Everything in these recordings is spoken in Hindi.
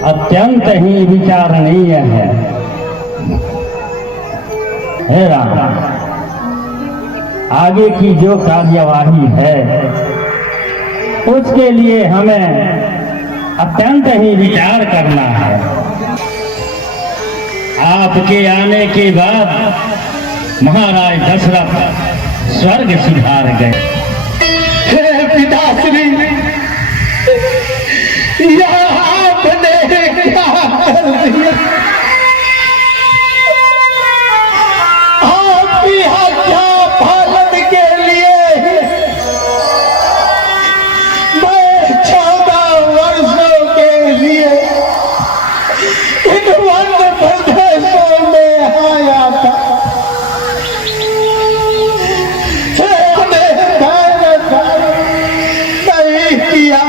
अत्यंत ही विचारणीय है। हे राम, आगे की जो कार्यवाही है उसके लिए हमें अत्यंत ही विचार करना है। आपके आने के बाद महाराज दशरथ स्वर्ग सिधार गए। हे पिताश्री, यह आपने क्या कर दिया? आपकी आज्ञा पालन के लिए मैं 14 वर्षों के लिए इन वन प्रदेशों में आया था। नहीं किया।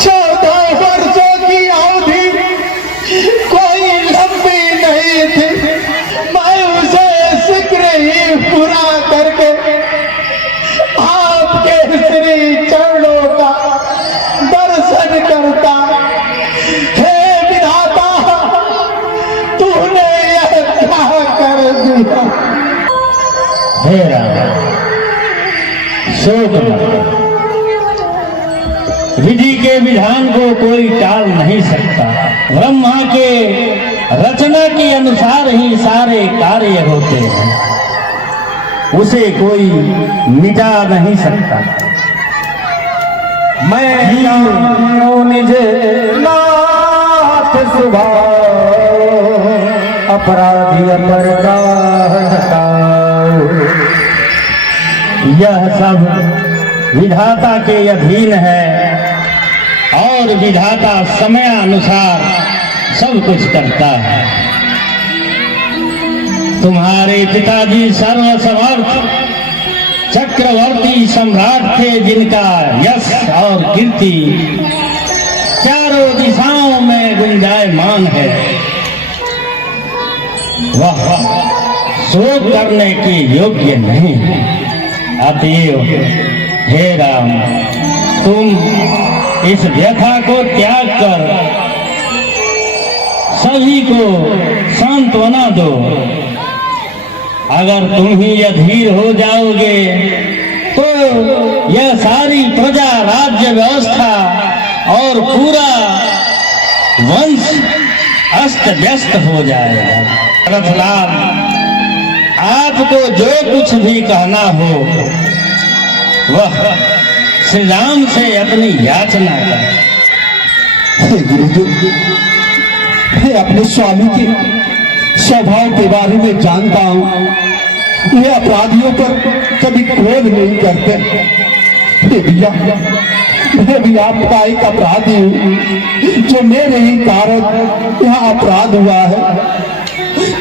14 वर्षों की अवधि कोई लंबी नहीं थी। मैं उसे शीघ्र ही पूरा करके आपके श्री चरणों का दर्शन करता। हे विधाता, तूने यह क्या कर दिया? हे राम, शोक मत। विधि के विधान को कोई टाल नहीं सकता। ब्रह्मा के रचना के अनुसार ही सारे कार्य होते हैं, उसे कोई मिटा नहीं सकता। मैं निज नाथ सुभाव, अपराधी अपरता हटाओ। यह सब विधाता के अधीन है और विधाता समयानुसार सब कुछ करता है। तुम्हारे पिताजी सर्वसमर्थ चक्रवर्ती सम्राट थे, जिनका यश और कीर्ति चारों दिशाओं में गुंजायमान है। वह शोक करने के योग्य नहीं है। अतएव हे राम, तुम इस व्यथा को त्याग कर सभी को सांत्वना दो। अगर तुम ही अधीर हो जाओगे तो यह सारी प्रजा, राज्य व्यवस्था और पूरा वंश अस्त व्यस्त हो जाएगा। रथलाल, आपको जो कुछ भी कहना हो वह श्री राम से अपनी याचना कर। हे गुरुदेव, मैं अपने स्वामी के स्वभाव के बारे में जानता हूँ। ये अपराधियों पर कभी क्रोध नहीं करते। हे भैया, मैं भी आपका एक अपराधी हूँ, जो मेरे ही कारण यहाँ अपराध हुआ है।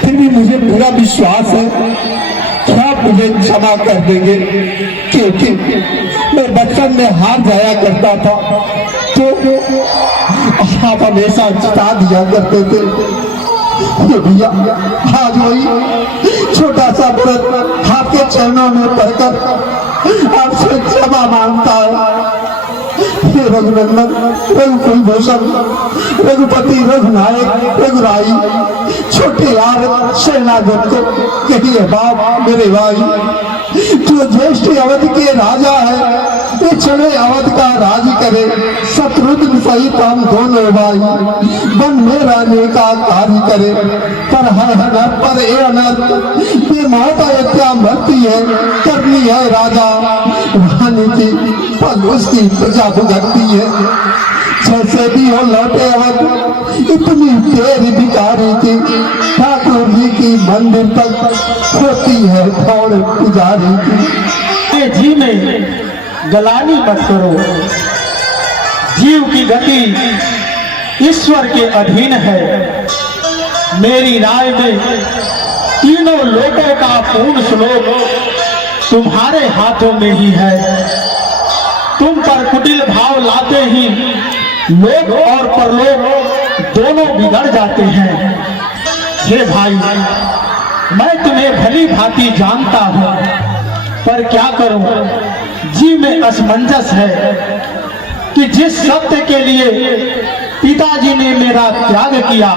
फिर भी मुझे पूरा विश्वास है कि आप मुझे क्षमा कर देंगे, क्योंकि मैं बचपन में हार जाया करता था तो आप हमेशा जिता दिया करते थे। ये भैया, आज वही छोटा सा व्रत आपके चरणों में पड़कर आपसे क्षमा मांगता है। हे रघुनंदन, रघुकुलभूषण, रघुपति, रघुनायक, रघुराई, छोटे यार सेनागत को कहिए बाप मेरे भाई, जो ज्येष्ठ अवध के राजा है, पिछड़े अवध का राज करे। शत्रुघ्न सहित हम दोनों भाई वन में रहने का कार्य करे। पर हर पर ए अनर्थ ये मौत क्या मरती है, करनी है राजा रानी की, फल उसकी प्रजा भुगतती है। जैसे भी हो लौटे अवध, इतनी देर बिकारी थी, ठाकुर जी की मंदिर तक होती है दौड़ पुजारी की। जी में गलानी मत करो। जीव की गति ईश्वर के अधीन है। मेरी राय में तीनों लोकों का पूर्ण श्लोक तुम्हारे हाथों में ही है। तुम पर कुटिल भाव लाते ही लोक और परलोक दोनों बिगड़ जाते हैं। हे भाई, मैं तुम्हें भली भांति जानता हूँ, पर क्या करूं, जी में असमंजस है कि जिस सत्य के लिए पिताजी ने मेरा त्याग किया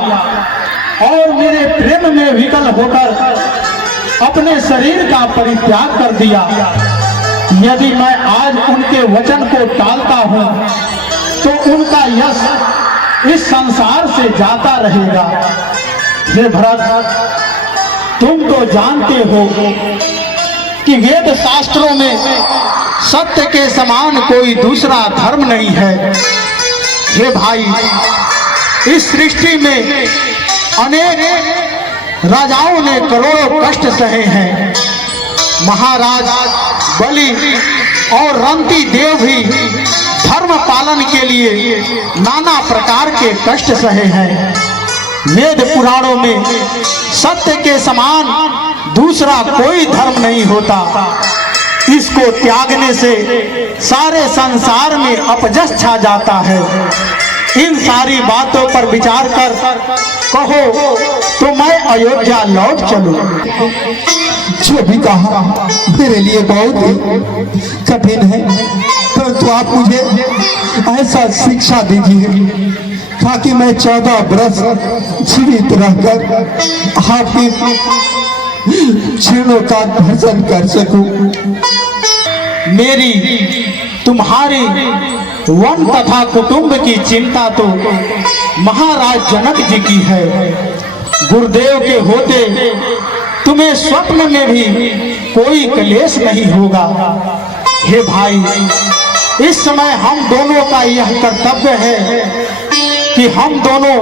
और मेरे प्रेम में विकल होकर अपने शरीर का परित्याग कर दिया। यदि मैं आज उनके वचन को टालता हूं तो उनका यश इस संसार से जाता रहेगा। हे भरत, तुम तो जानते हो कि वेद शास्त्रों में सत्य के समान कोई दूसरा धर्म नहीं है। हे भाई, इस सृष्टि में अनेक राजाओं ने करोड़ों कष्ट सहे हैं। महाराज बलि और रंती देव भी धर्म पालन के लिए नाना प्रकार के कष्ट सहे हैं। वेद पुराणों में सत्य के समान दूसरा कोई धर्म नहीं होता। इसको त्यागने से सारे संसार में अपजस छा जाता है। इन सारी बातों पर विचार कर कहो तो मैं अयोध्या लौट चलूं। जो भी कहा मेरे लिए बहुत ही कठिन है, परंतु आप मुझे ऐसा शिक्षा दीजिए ताकि मैं 14 वर्ष जीवित रहकर आपके चरणों का दर्शन कर सकूं। मेरी तुम्हारी वन तथा कुटुंब की चिंता तो महाराज जनक जी की है। गुरुदेव के होते तुम्हें स्वप्न में भी कोई क्लेश नहीं होगा। हे भाई, इस समय हम दोनों का यह कर्तव्य है कि हम दोनों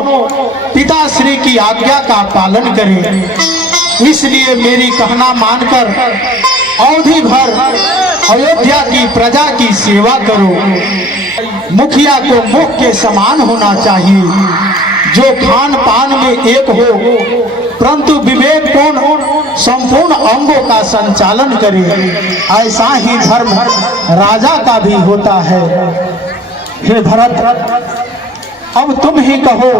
पिताश्री की आज्ञा का पालन करें। इसलिए मेरी कहना मानकर अवधि भर अयोध्या की प्रजा की सेवा करो। मुखिया को मुख के समान होना चाहिए, जो खान पान में एक हो परंतु विवेकपूर्ण संपूर्ण अंगों का संचालन करे। ऐसा ही धर्म राजा का भी होता है। हे भरत, अब तुम ही कहो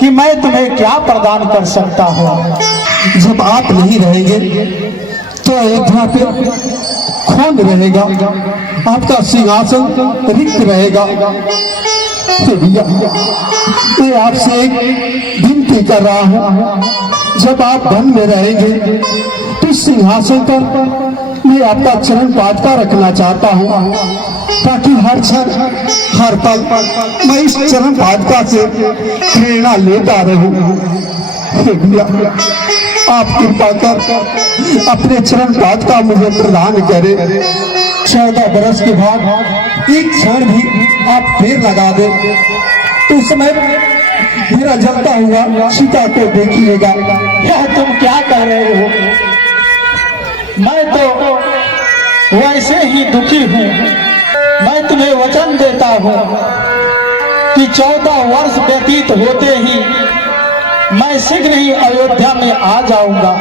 कि मैं तुम्हें क्या प्रदान कर सकता हूँ। जब आप नहीं रहेंगे तो अयोध्या पे कौन रहेगा? आपका सिंहासन रिक्त रहेगा। तो भैया, मैं आपसे एक विनती कर रहा हूँ, जब आप वन में रहेंगे तो सिंहासन पर मैं आपका चरण पादुका रखना चाहता हूँ, ताकि हर क्षण हर पल मैं इस चरण पादुका से प्रेरणा लेता रहूं। भैया, आप कृपा कर अपने चरण पादुका मुझे प्रदान करें। 14 बरस के बाद एक क्षण भी आप पेड़ लगा दे तो उस समय मेरा जलता हुआ सीता को देखिएगा। यह तुम क्या कह रहे हो? मैं तो वैसे ही दुखी हूँ। मैं तुम्हें वचन देता हूँ कि 14 वर्ष व्यतीत होते ही मैं शीघ्र ही अयोध्या में आ जाऊंगा।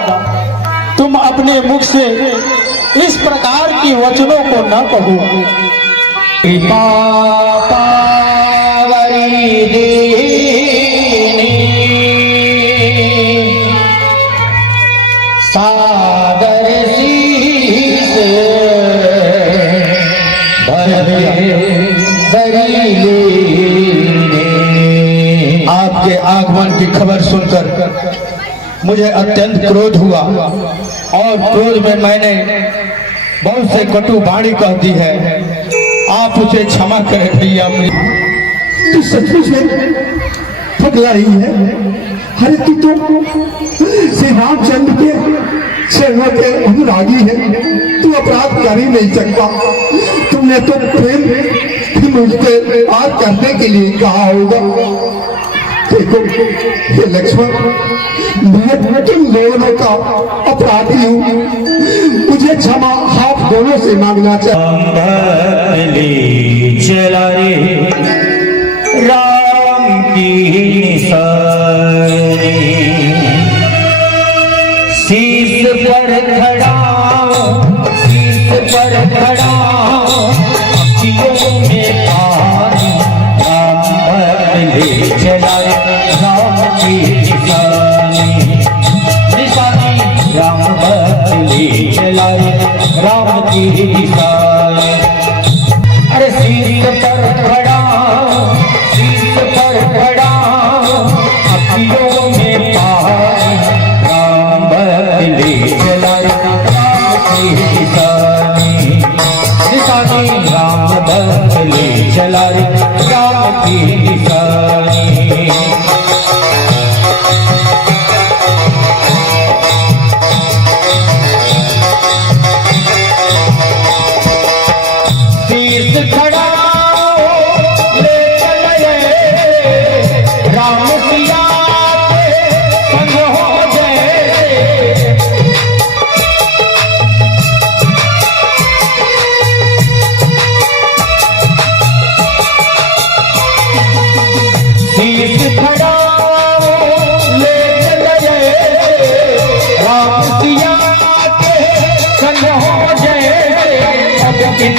तुम अपने मुख से इस प्रकार की वचनों को न कहो। सागर शीस आपके आगमन की खबर सुनकर मुझे अत्यंत क्रोध हुआ और क्रोध में मैंने बहुत से कटु वाणी कह दी है। आप उसे क्षमा करें भैया। तू सचमुच में पगला ही है। अरे तू तो श्री रामचंद्र के चरणों के अनुरागी है। तू अपराध कर ही नहीं सकता। तुमने तो प्रेम मुझसे बात करने के लिए कहा होगा। देखो ये लक्ष्मण, मैं तुम दोनों का अपराधी हूँ। मुझे क्षमा आप दोनों से मांगना चाहिए। चला रे राम की निशानी, शीश पर खड़ा, शीश पर खड़ा, अखियों में पानी, राम बदले चला रे राम की निशानी, निशानी राम बदले चला रे राम की निशानी। अरे शीश पर खड़ा, शीश पर खड़ा,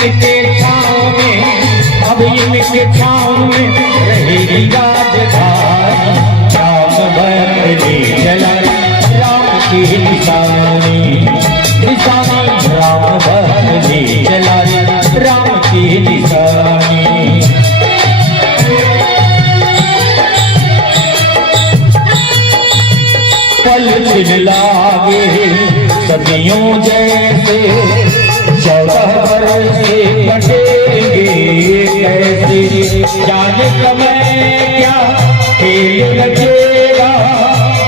इनके छाँव में, अब इनके छाँव में रहेगी राजधानी। राम भक्त ले चला राम की निशानी, निशानी राम भक्त ले चला राम की निशानी। पल छिल लागे सदियों जैसे, 14 वर्ष से कटेंगे कैसे। जाने समय क्या खेल रचेगा,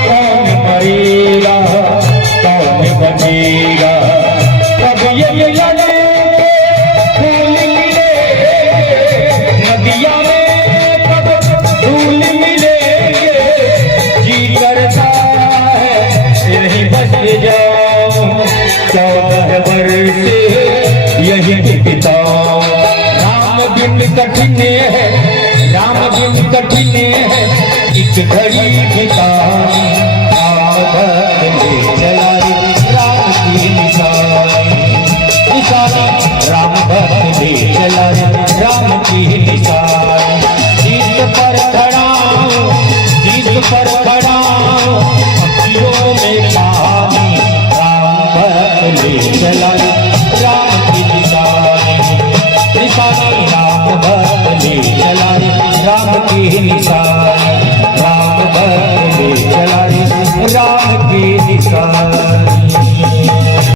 कौन मरेगा कौन बचेगा। कब ये लड़के फूल मिलेंगे नदिया में, कब फूल मिलेंगे। जी करता यही बस जाओ 14 वर्ष यही बिताओ। राम बिन कठिन है, राम बिन कठिन है एक घड़ी बितानी। राम भक्त ले चला राम की निशानी, निशानी राम भक्त ले चला राम की निशानी। जीत पर खड़ा हूँ, जीत पर खड़ा हूँ, अखियों में पानी। राम भक्त ले चला राम की निशानी, निशानी राम भक्त ले चला राम की निशानी।